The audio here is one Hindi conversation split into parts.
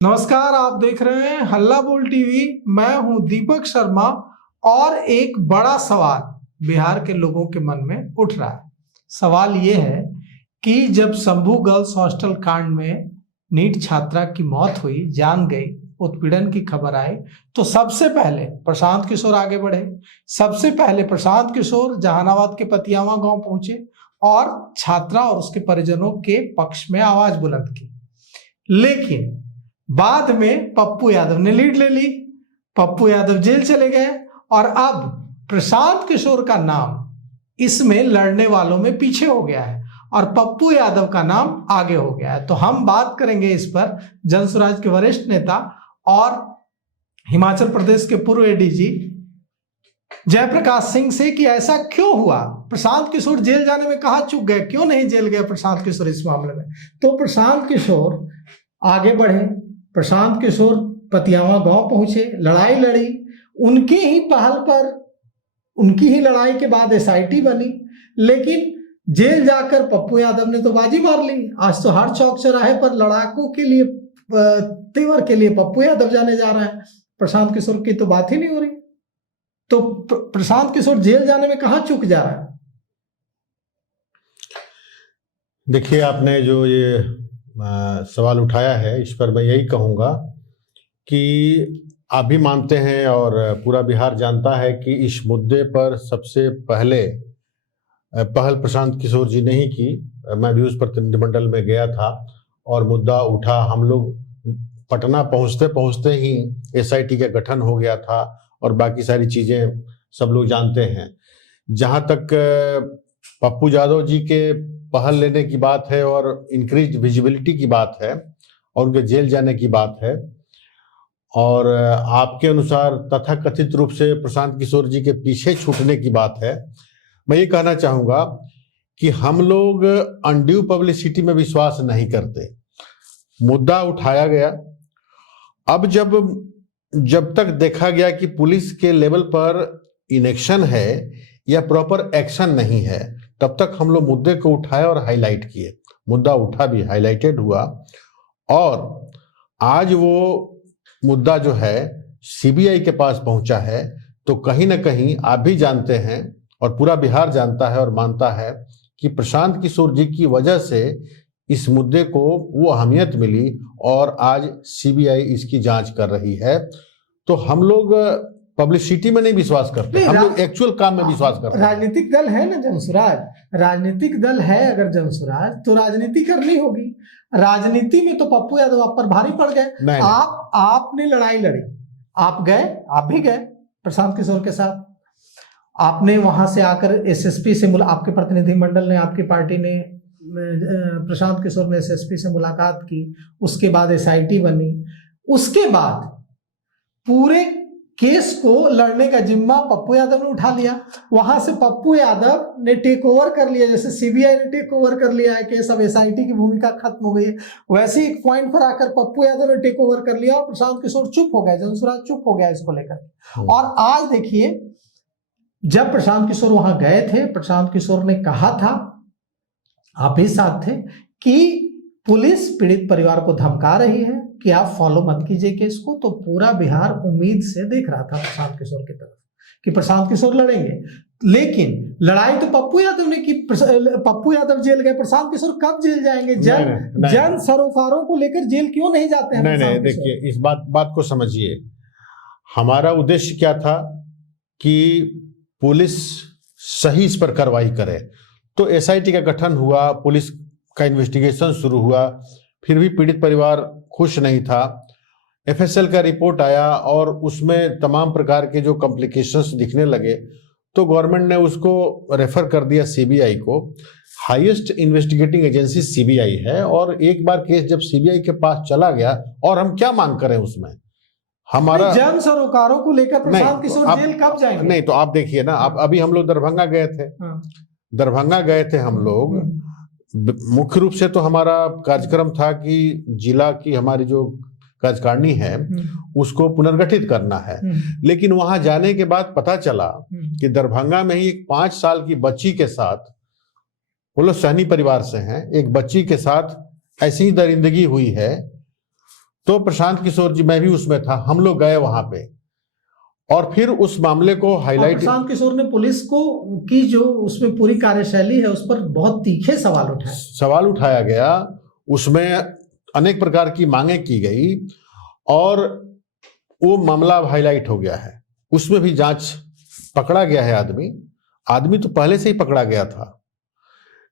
नमस्कार, आप देख रहे हैं हल्ला बोल टीवी। मैं हूं दीपक शर्मा और एक बड़ा सवाल बिहार के लोगों के मन में उठ रहा है। सवाल यह है कि जब शंभू गर्ल्स हॉस्टल कांड में नीट छात्रा की मौत हुई, जान गई, उत्पीड़न की खबर आई, तो सबसे पहले प्रशांत किशोर आगे बढ़े। सबसे पहले प्रशांत किशोर जहानाबाद के पतियावा गांव पहुंचे और छात्रा और उसके परिजनों के पक्ष में आवाज बुलंद की। लेकिन बाद में पप्पू यादव ने लीड ले ली। पप्पू यादव जेल चले गए और अब प्रशांत किशोर का नाम इसमें लड़ने वालों में पीछे हो गया है और पप्पू यादव का नाम आगे हो गया है। तो हम बात करेंगे इस पर जनसुराज के वरिष्ठ नेता और हिमाचल प्रदेश के पूर्व एडीजी जयप्रकाश सिंह से कि ऐसा क्यों हुआ, प्रशांत किशोर जेल जाने में कहां चूक गए, क्यों नहीं जेल गए प्रशांत किशोर इस मामले में। तो प्रशांत किशोर आगे बढ़े, प्रशांत किशोर पतियावा गांव पहुंचे, लड़ाई लड़ी, उनके ही पहल पर, उनकी ही लड़ाई के बाद एसआईटी बनी। लेकिन जेल जाकर पप्पू यादव ने तो बाजी मार ली। आज तो हर चौक चौराहे पर लड़ाकों के लिए, तेवर के लिए पप्पू यादव जाने जा रहे हैं। प्रशांत किशोर की तो बात ही नहीं हो रही। तो प्रशांत किशोर जेल जाने में कहां चूक जा रहा है? देखिए, आपने जो ये सवाल उठाया है, इस पर मैं यही कहूँगा कि आप भी मानते हैं और पूरा बिहार जानता है कि इस मुद्दे पर सबसे पहले पहल प्रशांत किशोर जी ने ही की। मैं भी उस प्रतिनिधिमंडल में गया था और मुद्दा उठा। हम लोग पटना पहुँचते पहुँचते ही एसआईटी का गठन हो गया था और बाकी सारी चीज़ें सब लोग जानते हैं। जहाँ तक पप्पू यादव जी के पहल लेने की बात है और इंक्रीज विजिबिलिटी की बात है और उनके जेल जाने की बात है, और आपके अनुसार तथाकथित रूप से प्रशांत किशोर जी के पीछे छूटने की बात है, मैं ये कहना चाहूँगा कि हम लोग अनड्यू पब्लिसिटी में विश्वास नहीं करते। मुद्दा उठाया गया, अब जब तक देखा गया कि पुलिस के लेवल पर इनेक्शन है या प्रॉपर एक्शन नहीं है, तब तक हम लोग मुद्दे को उठाए और हाईलाइट किए। मुद्दा उठा भी, हाईलाइटेड हुआ, और आज वो मुद्दा जो है सीबीआई के पास पहुंचा है। तो कहीं ना कहीं आप भी जानते हैं और पूरा बिहार जानता है और मानता है कि प्रशांत किशोर जी की वजह से इस मुद्दे को वो अहमियत मिली और आज सीबीआई इसकी जांच कर रही है। तो हम लोग पब्लिसिटी में नहीं विश्वास करते, हम लोग एक्चुअल काम में विश्वास करते हैं। राजनीतिक दल है ना जनसुराज, राजनीतिक दल है अगर जनसुराज, तो राजनीति करनी होगी। राजनीति में तो पप्पू यादव आप पर भारी पड़ गए। आपने लड़ाई लड़ी, आप गए, आप भी गए प्रशांत किशोर के साथ। आपने वहां से आकर एसएसपी से आपके प्रतिनिधिमंडल ने, आपकी पार्टी ने, प्रशांत किशोर ने एसएसपी से मुलाकात की। उसके बाद एसआईटी बनी। उसके बाद पूरे केस को लड़ने का जिम्मा पप्पू यादव ने उठा लिया। वहां से पप्पू यादव ने टेक ओवर कर लिया, जैसे सीबीआई ने टेक ओवर कर लिया है केस, अब एसआईटी की भूमिका खत्म हो गई है। वैसे एक पॉइंट पर आकर पप्पू यादव ने टेक ओवर कर लिया और प्रशांत किशोर चुप हो गए, जनसुराज चुप हो गया इसको लेकर। और आज देखिए, जब प्रशांत किशोर वहां गए थे, प्रशांत किशोर ने कहा था, आप ही साथ थे, कि पुलिस पीड़ित परिवार को धमका रही है कि आप फॉलो मत कीजिए केस को। तो पूरा बिहार उम्मीद से देख रहा था प्रशांत किशोर की तरफ कि प्रशांत किशोर लड़ेंगे। लेकिन लड़ाई तो पप्पू यादव ने की। पप्पू यादव जेल गए, प्रशांत किशोर कब जेल जाएंगे? जन सरोकारों को लेकर जेल क्यों नहीं जाते हैं? नहीं, देखिए, इस बात को समझिए। हमारा उद्देश्य क्या था कि पुलिस सही इस पर कार्रवाई करे। तो एसआईटी का गठन हुआ, पुलिस का इन्वेस्टिगेशन शुरू हुआ, फिर भी पीड़ित परिवार खुश नहीं था। एफएसएल का रिपोर्ट आया और उसमें तमाम प्रकार के जो कॉम्प्लिकेशंस दिखने लगे, तो गवर्नमेंट ने उसको रेफर कर दिया सीबीआई को। हाईएस्ट इन्वेस्टिगेटिंग एजेंसी सीबीआई है, और एक बार केस जब सीबीआई के पास चला गया, और हम क्या मांग करें उसमें? हमारा जन सरोकारों को लेकर प्रशांत किशोर जेल कब जाएंगे? नहीं, तो आप देखिए ना, अभी हम लोग दरभंगा गए थे। दरभंगा गए थे हम लोग, मुख्य रूप से तो हमारा कार्यक्रम था कि जिला की हमारी जो कार्यकारिणी है उसको पुनर्गठित करना है। लेकिन वहां जाने के बाद पता चला कि दरभंगा में ही एक 5 साल की बच्ची के साथ, वो लोग सहनी परिवार से हैं, एक बच्ची के साथ ऐसी ही दरिंदगी हुई है तो प्रशांत किशोर जी, मैं भी उसमें था, हम लोग गए वहां पे और फिर उस मामले को हाईलाइट। प्रशांत किशोर ने पुलिस को की जो उसमें पूरी कार्यशैली है उस पर बहुत तीखे सवाल उठाया गया, उसमें अनेक प्रकार की मांगे की गई और वो मामला अब हाईलाइट हो गया है। उसमें भी जांच, पकड़ा गया है आदमी तो पहले से ही पकड़ा गया था,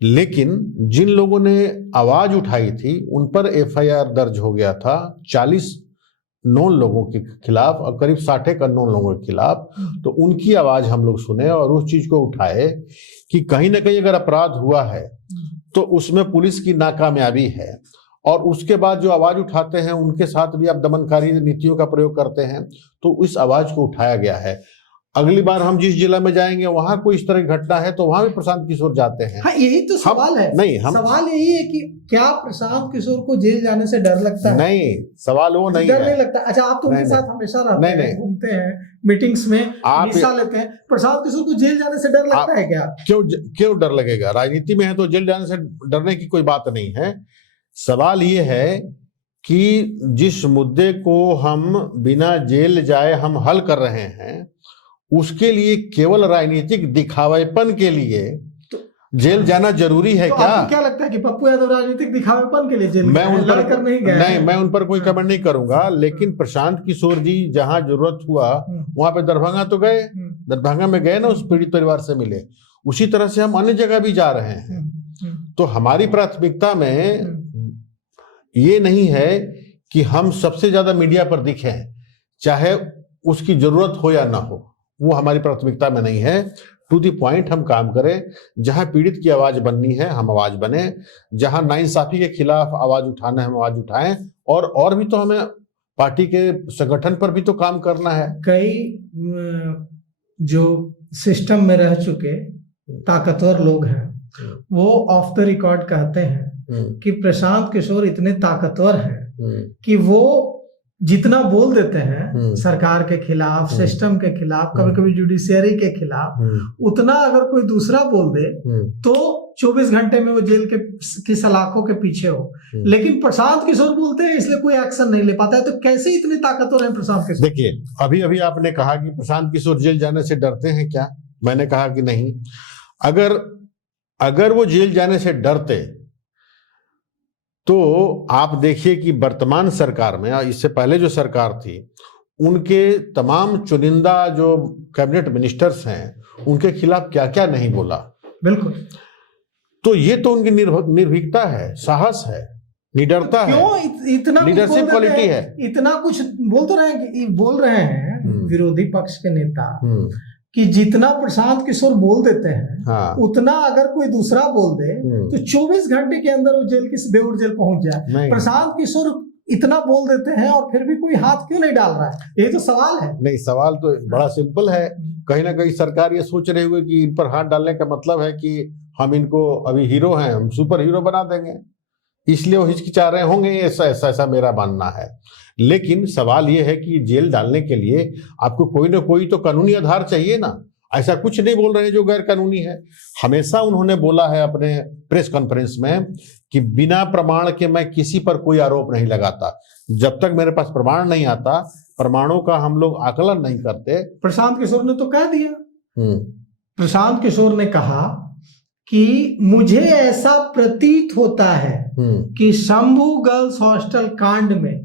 लेकिन जिन लोगों ने आवाज उठाई थी उन पर एफआईआर दर्ज हो गया था 40 नॉन लोगों के खिलाफ और करीब 60 अननोन लोगों के खिलाफ। तो उनकी आवाज हम लोग सुने और उस चीज को उठाए कि कहीं ना कहीं अगर अपराध हुआ है तो उसमें पुलिस की नाकामयाबी है, और उसके बाद जो आवाज उठाते हैं उनके साथ भी आप दमनकारी नीतियों का प्रयोग करते हैं, तो इस आवाज को उठाया गया है। अगली बार हम जिस जिला में जाएंगे वहां कोई इस तरह की घटना है तो वहां भी प्रशांत किशोर जाते हैं। हाँ, यही तो सवाल है। नहीं, सवाल यही है कि क्या प्रशांत किशोर को जेल जाने से डर लगता है? नहीं, सवाल वो नहीं डर है। नहीं लगता। अच्छा, आप तो उनके साथ हमेशा रहते हैं, घूमते हैं, मीटिंग्स में हिस्सा लेते हैं, प्रशांत किशोर को जेल जाने से डर लगता है क्या? क्यों डर लगेगा? राजनीति में है तो जेल जाने से डरने की कोई बात नहीं है। सवाल ये है कि जिस मुद्दे को हम बिना जेल जाए हम हल कर रहे हैं, उसके लिए केवल राजनीतिक दिखावेपन के लिए जेल जाना जरूरी है क्या? आपको क्या लगता है कि पप्पू यादव राजनीतिक दिखावेपन के लिए जेल मैं उन पर नहीं गया? नहीं, मैं उन पर कोई कमेंट नहीं करूंगा, लेकिन प्रशांत किशोर जी जहां जरूरत हुआ वहां पे दरभंगा तो गए, दरभंगा में गए ना, उस पीड़ित परिवार से मिले। उसी तरह से हम अन्य जगह भी जा रहे हैं। तो हमारी प्राथमिकता में ये नहीं है कि हम सबसे ज्यादा मीडिया पर दिखें, चाहे उसकी जरूरत हो या ना हो, वो हमारी प्राथमिकता में नहीं है। टू दी पॉइंट हम काम करें, जहां पीड़ित की आवाज बननी है हम आवाज बने, जहां नाइंसाफी के खिलाफ आवाज उठाना है हम आवाज उठाएं, और भी तो हमें पार्टी के संगठन पर भी तो काम करना है। कई जो सिस्टम में रह चुके ताकतवर लोग हैं वो ऑफ द रिकॉर्ड कहते हैं कि प्रशांत किशोर इतने ताकतवर हैं कि वो जितना बोल देते हैं सरकार के खिलाफ, सिस्टम के खिलाफ, कभी कभी जुडिशियरी के खिलाफ, उतना अगर कोई दूसरा बोल दे तो 24 घंटे में वो जेल की सलाखों के पीछे हो। लेकिन प्रशांत किशोर बोलते हैं इसलिए कोई एक्शन नहीं ले पाता है। तो कैसे इतने ताकतवर हैं प्रशांत किशोर? देखिए, अभी आपने कहा कि प्रशांत किशोर जेल जाने से डरते हैं क्या? मैंने कहा कि नहीं। अगर वो जेल जाने से डरते तो आप देखिए कि वर्तमान सरकार में, इससे पहले जो सरकार थी, उनके तमाम चुनिंदा जो कैबिनेट मिनिस्टर्स हैं उनके खिलाफ क्या क्या नहीं बोला। बिल्कुल। तो ये तो उनकी निर्भीकता है, साहस है, निडरता है, इतना लीडरशिप क्वालिटी है। इतना कुछ बोल रहे हैं विरोधी पक्ष के नेता कि जितना प्रशांत किशोर बोल देते हैं, हाँ, उतना अगर कोई दूसरा बोल दे तो 24 घंटे के अंदर वो जेल की बेउर जेल पहुंच जाए। प्रशांत किशोर इतना बोल देते हैं और फिर भी कोई हाथ क्यों नहीं डाल रहा है? यही तो सवाल है। नहीं, सवाल तो बड़ा सिंपल है। कहीं ना कहीं सरकार ये सोच रही हुई कि इन पर हाथ डालने का मतलब है कि हम इनको अभी हीरो हैं, हम सुपर हीरो बना देंगे, इसलिए वो हिचकिचा रहे होंगे। ऐसा मेरा मानना है। लेकिन सवाल यह है कि जेल डालने के लिए आपको कोई ना कोई तो कानूनी आधार चाहिए ना। ऐसा कुछ नहीं बोल रहे हैं जो गैर कानूनी है। हमेशा उन्होंने बोला है अपने प्रेस कॉन्फ्रेंस में कि बिना प्रमाण के मैं किसी पर कोई आरोप नहीं लगाता। जब तक मेरे पास प्रमाण नहीं आता, प्रमाणों का हम लोग आकलन नहीं करते। प्रशांत किशोर ने तो कह दिया, प्रशांत किशोर ने कहा कि मुझे ऐसा प्रतीत होता है कि शंभू गर्ल्स हॉस्टल कांड में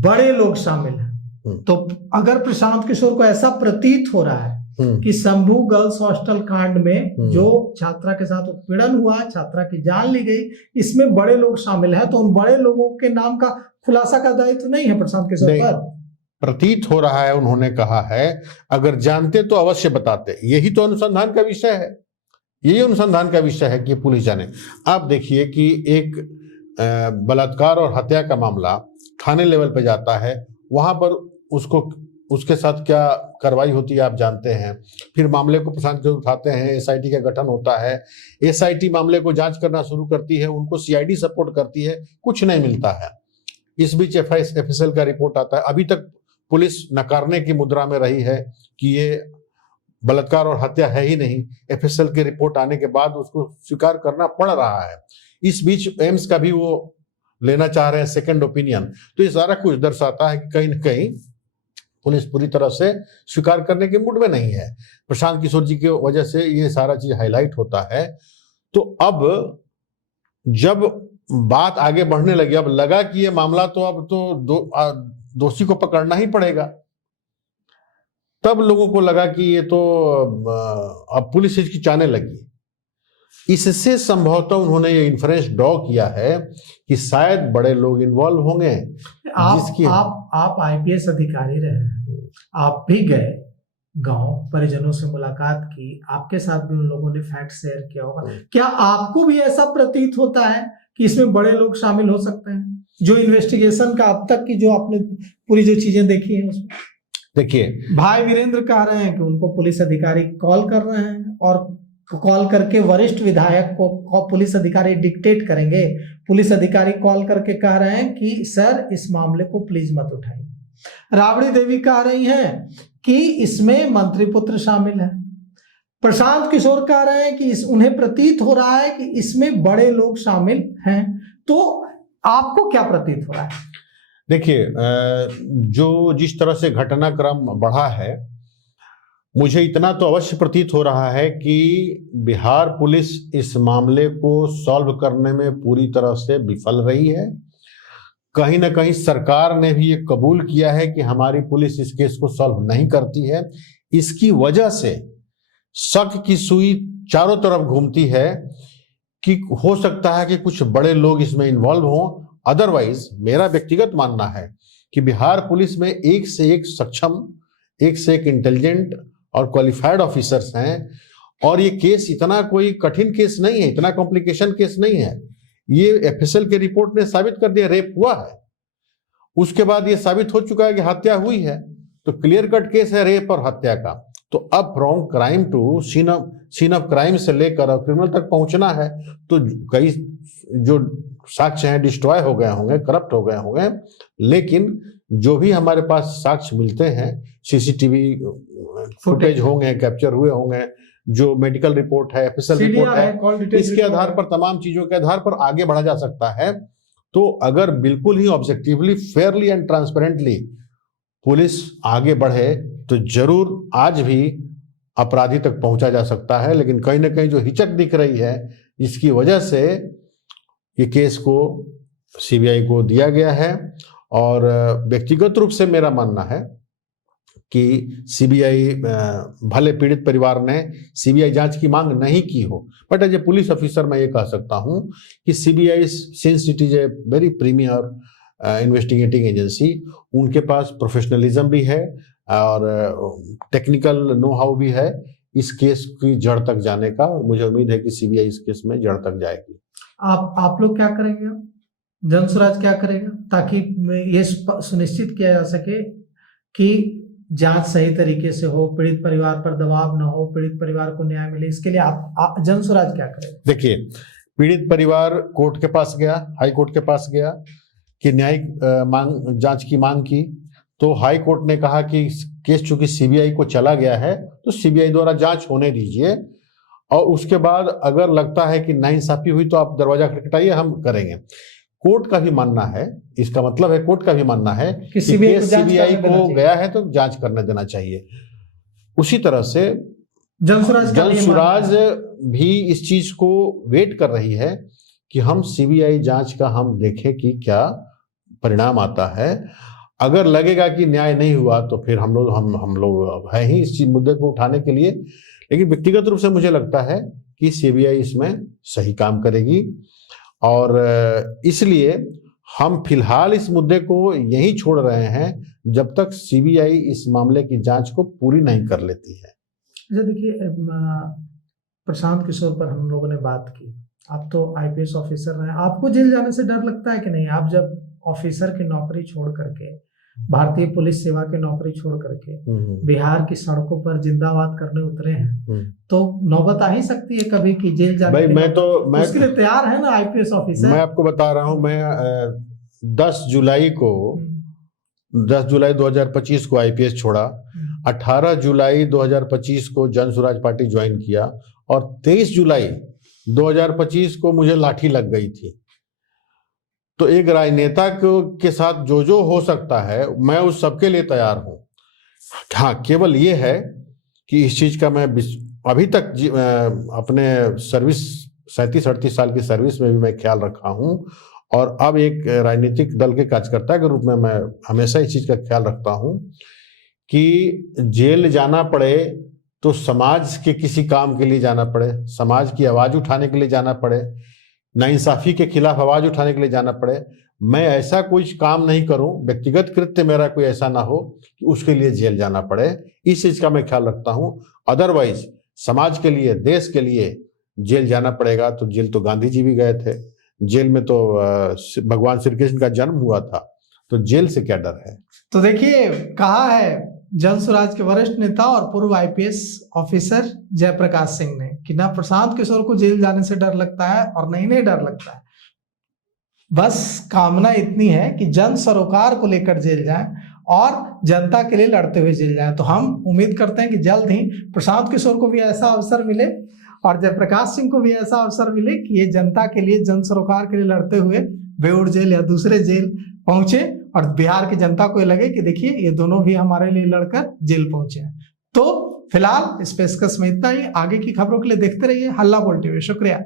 बड़े लोग शामिल हैं। तो अगर प्रशांत किशोर को ऐसा प्रतीत हो रहा है कि शंभू गर्ल्स हॉस्टल कांड में जो छात्रा के साथ उत्पीड़न हुआ, छात्रा की जान ली गई, इसमें बड़े लोग शामिल हैं, तो उन बड़े लोगों के नाम का खुलासा का दायित्व नहीं है प्रशांत किशोर पर? प्रतीत हो रहा है, उन्होंने कहा है। अगर जानते तो अवश्य बताते। यही तो अनुसंधान का विषय है। यही अनुसंधान का विषय है कि पुलिस जाने। आप देखिए कि एक बलात्कार और हत्या का मामला थाने लेवल पे जाता है, वहां पर उसके साथ क्या कार्रवाई होती है आप जानते हैं। फिर मामले को प्रशांत किशोर उठाते हैं, एसआईटी का गठन होता है, एसआईटी मामले को जांच करना शुरू करती है, उनको सीआईडी सपोर्ट करती है, कुछ नहीं मिलता है। इस बीच एफएसएल का रिपोर्ट आता है। अभी तक पुलिस नकारने की मुद्रा में रही है कि ये बलात्कार और हत्या है ही नहीं। एफएसएल की रिपोर्ट आने के बाद उसको स्वीकार करना पड़ रहा है। इस बीच एम्स का भी वो लेना चाह रहे हैं सेकंड ओपिनियन, तो ये सारा कुछ दर्शाता है कि कहीं न कहीं पुलिस पूरी तरह से स्वीकार करने के मूड में नहीं है। प्रशांत किशोर जी की वजह से ये सारा चीज हाईलाइट होता है। तो अब जब बात आगे बढ़ने लगी, अब लगा कि ये मामला तो अब तो दोषी को पकड़ना ही पड़ेगा, तब लोगों को लगा कि ये तो अब पुलिस इसकी चाहने लगी। इससे संभवतः उन्होंने ये इन्फ्रेंस ड्रॉ किया है कि शायद बड़े लोग इन्वॉल्व होंगे। आप आईपीएस अधिकारी रहे, आप भी गए गांव, परिजनों से मुलाकात की, आपके साथ भी उन लोगों ने फैक्ट शेयर किया होगा। क्या आपको भी ऐसा प्रतीत होता है कि इसमें बड़े लोग शामिल हो सकते हैं? जो इन्वेस्टिगेशन का अब तक की जो आपने पूरी जो चीजें देखी हैं उसमें देखिए, भाई वीरेंद्र कह रहे हैं कि उनको पुलिस अधिकारी कॉल कर रहे हैं और कॉल करके वरिष्ठ विधायक को पुलिस अधिकारी डिक्टेट करेंगे। पुलिस अधिकारी कॉल करके कह रहे हैं कि सर इस मामले को प्लीज मत उठाइए। राबड़ी देवी कह रही हैं कि इसमें मंत्री पुत्र शामिल है। प्रशांत किशोर कह रहे हैं कि उन्हें प्रतीत हो रहा है कि इसमें बड़े लोग शामिल हैं। तो आपको क्या प्रतीत हो रहा है? देखिए, जो जिस तरह से घटनाक्रम बढ़ा है, मुझे इतना तो अवश्य प्रतीत हो रहा है कि बिहार पुलिस इस मामले को सॉल्व करने में पूरी तरह से विफल रही है। कहीं ना कहीं सरकार ने भी ये कबूल किया है कि हमारी पुलिस इस केस को सॉल्व नहीं करती है। इसकी वजह से शक की सुई चारों तरफ घूमती है कि हो सकता है कि कुछ बड़े लोग इसमें इन्वॉल्व हों। अदरवाइज मेरा व्यक्तिगत मानना है कि बिहार पुलिस में एक से एक सक्षम, एक से एक इंटेलिजेंट और क्वालिफाइड ऑफिसर्स हैं, और ये केस इतना कोई कठिन केस नहीं है, इतना कॉम्प्लिकेशन केस नहीं है। ये एफएसएल के रिपोर्ट ने साबित कर दिया रेप हुआ है, उसके बाद ये साबित हो चुका है कि हत्या हुई है, तो क्लियर कट केस है रेप और हत्या का। तो अब from crime to scene of crime से लेकर क्रिमिनल तक पहुंचना है, तो कई जो साक्ष्य हैं डिस्ट्रॉय हो गए होंगे, करप्ट हो गए होंगे, लेकिन जो भी हमारे पास साक्ष्य मिलते हैं, सीसीटीवी फुटेज होंगे, कैप्चर हुए होंगे, जो मेडिकल रिपोर्ट है, एफएसएल रिपोर्ट है, इसके आधार पर, तमाम चीजों के आधार पर आगे बढ़ा जा सकता है। तो अगर बिल्कुल ही objectively, fairly and transparently police आगे बढ़े तो जरूर आज भी अपराधी तक पहुंचा जा सकता है। लेकिन कहीं ना कहीं जो हिचक दिख रही है, इसकी वजह से ये केस को सीबीआई को दिया गया है। और व्यक्तिगत रूप से मेरा मानना है कि सीबीआई, भले पीड़ित परिवार ने सीबीआई जांच की मांग नहीं की हो, but as a police officer मैं ये कह सकता हूं कि CBI, since it is a very premier investigating agency, उनके पास प्रोफेशनलिज्म भी है और टेक्निकल नो हाउ भी है इस केस की जड़ तक जाने का, और मुझे उम्मीद है कि सीबीआई इस केस में जड़ तक जाएगी। आप लोग क्या करेंगे? जनसुराज क्या करेगा ताकि ये सुनिश्चित किया जा सके कि जांच सही तरीके से हो, पीड़ित परिवार पर दबाव न हो, पीड़ित परिवार को न्याय मिले? इसके लिए आप जनसुराज क्या करेगा? देखिए, पीड़ित परिवार कोर्ट के पास गया, हाई कोर्ट के पास गया कि न्यायिक जांच की मांग की, तो हाई कोर्ट ने कहा कि केस चूंकि सीबीआई को चला गया है तो सीबीआई द्वारा जांच होने दीजिए, और उसके बाद अगर लगता है कि नाइंसाफी हुई तो आप दरवाजा खटखटाइए, हम करेंगे। कोर्ट का भी मानना है, इसका मतलब है कोर्ट का भी मानना है कि सीबीआई को गया है तो जांच करने देना चाहिए। उसी तरह से जनसुराज भी इस चीज को वेट कर रही है कि हम सीबीआई जांच का हम देखें कि क्या परिणाम आता है। अगर लगेगा कि न्याय नहीं हुआ तो फिर हम लोग है ही इस मुद्दे को उठाने के लिए। लेकिन व्यक्तिगत रूप से मुझे लगता है कि सीबीआई इसमें सही काम करेगी, और इसलिए हम फिलहाल इस मुद्दे को यहीं छोड़ रहे हैं जब तक सीबीआई इस मामले की जांच को पूरी नहीं कर लेती है। देखिए, प्रशांत किशोर पर हम लोगों ने बात की, आप तो आईपीएस ऑफिसर रहे, आपको जेल जाने से डर लगता है कि नहीं? आप जब ऑफिसर की नौकरी छोड़ करके, भारतीय पुलिस सेवा की नौकरी छोड़ करके बिहार की सड़कों पर जिंदाबाद करने उतरे हैं, तो नौबत आ ही सकती है कभी कि जेल जाने भाई मैं उसके लिए तैयार है ना आईपीएस ऑफिसर? मैं आपको बता रहा हूं, मैं 10 जुलाई 2025 को आईपीएस छोड़ा, 18 जुलाई 2025 को जनसुराज पार्टी ज्वाइन किया, और 23 जुलाई 2025 को मुझे लाठी लग गई थी। तो एक राजनेता के साथ जो जो हो सकता है मैं उस सबके लिए तैयार हूं। हाँ, केवल ये है कि इस चीज का मैं अभी तक अपने सर्विस 37-38 साल की सर्विस में भी मैं ख्याल रखा हूं, और अब एक राजनीतिक दल के कार्यकर्ता के रूप में मैं हमेशा इस चीज का ख्याल रखता हूं कि जेल जाना पड़े तो समाज के किसी काम के लिए जाना पड़े, समाज की आवाज उठाने के लिए जाना पड़े, नाइंसाफी के खिलाफ आवाज उठाने के लिए जाना पड़े, मैं ऐसा कुछ काम नहीं करूं, व्यक्तिगत कृत्य मेरा कोई ऐसा ना हो कि उसके लिए जेल जाना पड़े। इस चीज का मैं ख्याल रखता हूं। अदरवाइज समाज के लिए, देश के लिए जेल जाना पड़ेगा तो जेल तो गांधी जी भी गए थे, जेल में तो भगवान श्री कृष्ण का जन्म हुआ था, तो जेल से क्या डर है। तो देखिए, कहा है जन स्वराज के वरिष्ठ नेता और पूर्व आईपीएस ऑफिसर जयप्रकाश सिंह ने कि ना प्रशांत किशोर को जेल जाने से डर लगता है और नहीं डर लगता है। बस कामना इतनी है कि जन सरोकार को लेकर जेल जाए और जनता के लिए लड़ते हुए जेल जाए। तो हम उम्मीद करते हैं कि जल्द ही प्रशांत किशोर को भी ऐसा अवसर मिले और जयप्रकाश सिंह को भी ऐसा अवसर मिले कि ये जनता के लिए, जन सरोकार के लिए लड़ते हुए बेऊर जेल या दूसरे जेल पहुंचे और बिहार की जनता को ये लगे कि देखिए ये दोनों भी हमारे लिए लड़कर जेल पहुंचे हैं। तो फिलहाल इस पेशकश में इतना ही। आगे की खबरों के लिए देखते रहिए हल्ला बोल टीवी। शुक्रिया।